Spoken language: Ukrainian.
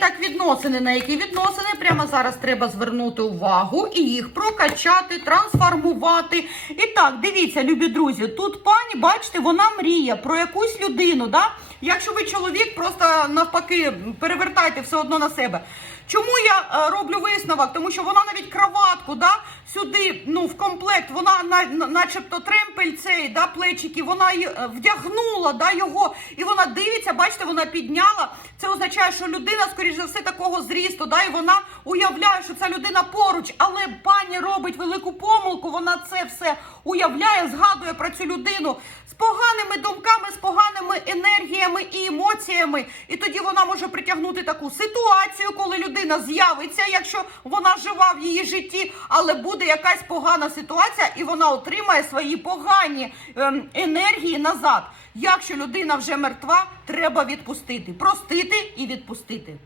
так відносини. На які відносини прямо зараз треба звернути увагу і їх прокачати, трансформувати. І так, дивіться, любі друзі, тут пані, бачите, вона мріє про якусь людину. Да? Якщо ви чоловік, просто навпаки перевертайте все одно на себе. Чому я е, роблю висновок? Тому що вона навіть кроватку, да, сюди, ну, в комплект, вона на, на- начебто тремпель цей, да, плечики, вона е, вдягнула, да, його, і вона дивиться, бачите, вона підняла. Це означає, що людина, скоріш за все, такого зрісту, да, і вона уявляє, що ця людина поруч, але пані робить велику помилку, вона це все уявляє, згадує про цю людину з поганими думками, з поганими енергіями і емоціями. І тоді вона може притягнути таку ситуацію, коли людина з'явиться, якщо вона жива в її житті, але буде якась погана ситуація, і вона отримає свої погані ем, енергії назад. Якщо людина вже мертва, треба відпустити, простити і відпустити.